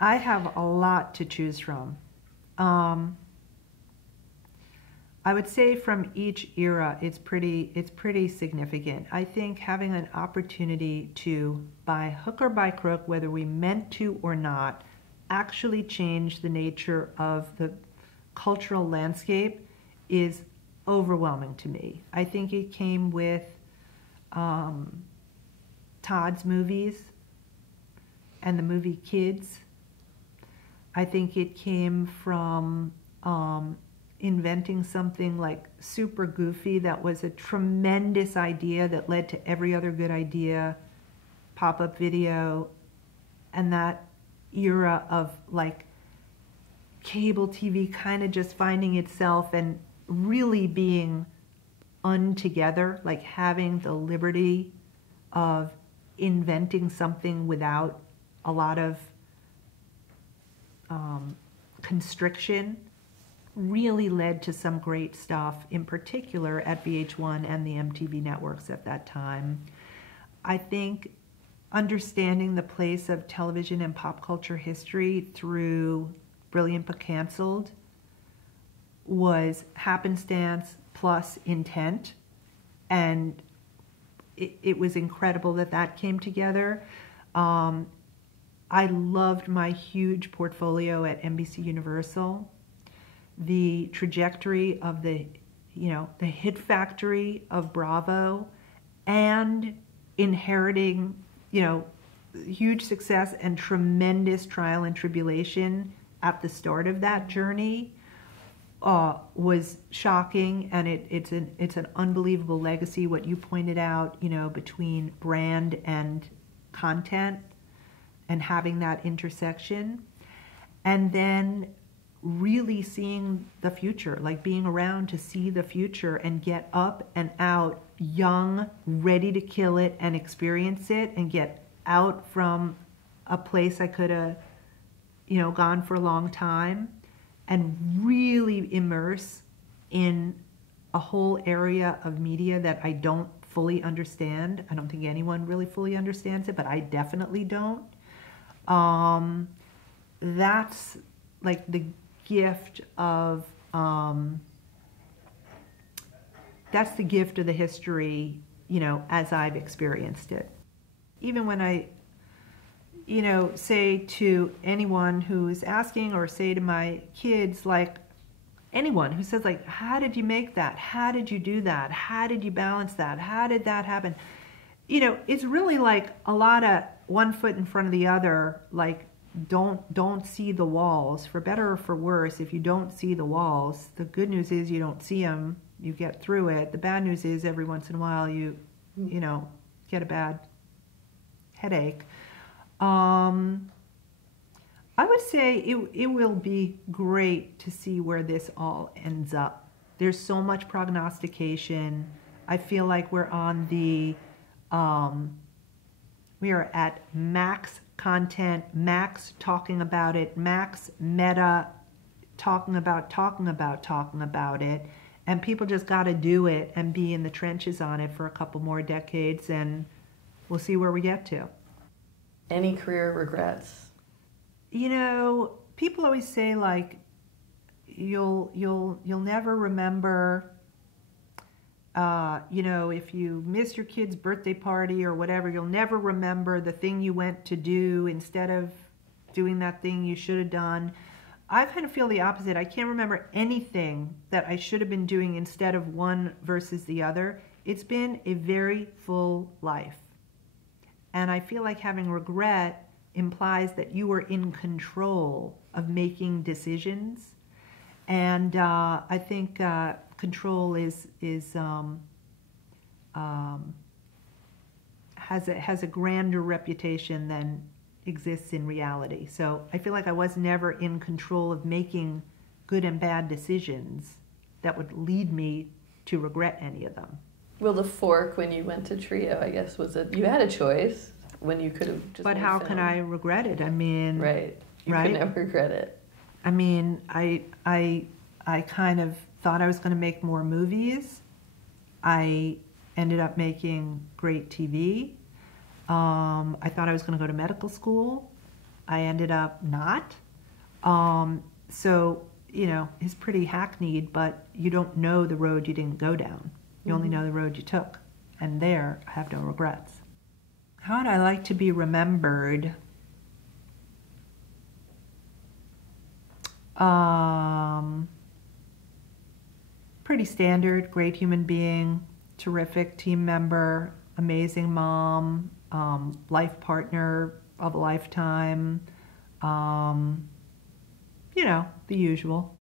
I have a lot to choose from. Um, I would say from each era, it's pretty significant. I think having an opportunity to, by hook or by crook, whether we meant to or not, actually change the nature of the cultural landscape is overwhelming to me. I think it came with um, Todd's movies and the movie Kids. I think it came from inventing something like super goofy that was a tremendous idea that led to every other good idea, pop-up video, and that era of like cable TV kind of just finding itself and really being untogether, like having the liberty of inventing something without a lot of constriction, really led to some great stuff, in particular at VH1 and the MTV networks at that time. I think understanding the place of television and pop culture history through Brilliant but Canceled was happenstance plus intent, and it was incredible that that came together. I loved my huge portfolio at NBC Universal. The trajectory of the hit factory of Bravo, and inheriting, huge success and tremendous trial and tribulation at the start of that journey was shocking, and it's an unbelievable legacy. What you pointed out, between brand and content, and having that intersection, and then really seeing the future, like being around to see the future and get up and out young, ready to kill it and experience it, and get out from a place I could have, gone for a long time, and really immerse in a whole area of media that I don't fully understand. I don't think anyone really fully understands it, but I definitely don't. That's like the gift of that's the gift of the history, as I've experienced it. Even when I, say to anyone who is asking, or say to my kids, like anyone who says, like, how did you make that? How did you do that? How did you balance that? How did that happen? It's really like a lot of one foot in front of the other, like don't see the walls, for better or for worse. If you don't see the walls, the good news is you don't see them, you get through it. The bad news is every once in a while you get a bad headache. I would say it will be great to see where this all ends up. There's so much prognostication. I feel like we're on the we are at max content, max talking about it, max meta talking about it, and people just got to do it and be in the trenches on it for a couple more decades, and we'll see where we get to. Any career regrets? People always say, like, you'll never remember, if you miss your kid's birthday party or whatever, you'll never remember the thing you went to do instead of doing that thing you should have done. I kind of feel the opposite. I can't remember anything that I should have been doing instead of one versus the other. It's been a very full life. And I feel like having regret implies that you were in control of making decisions. And I think control has a grander reputation than exists in reality. So I feel like I was never in control of making good and bad decisions that would lead me to regret any of them. Well, the fork when you went to Trio, I guess, you had a choice when you could have just. But how can I regret it? I mean, right? You can never regret it. I mean, I kind of thought I was going to make more movies. I ended up making great TV. I thought I was going to go to medical school. I ended up not. So, it's pretty hackneyed, but you don't know the road you didn't go down. You only know the road you took. And there, I have no regrets. How would I like to be remembered? Pretty standard, great human being, terrific team member, amazing mom, life partner of a lifetime, the usual.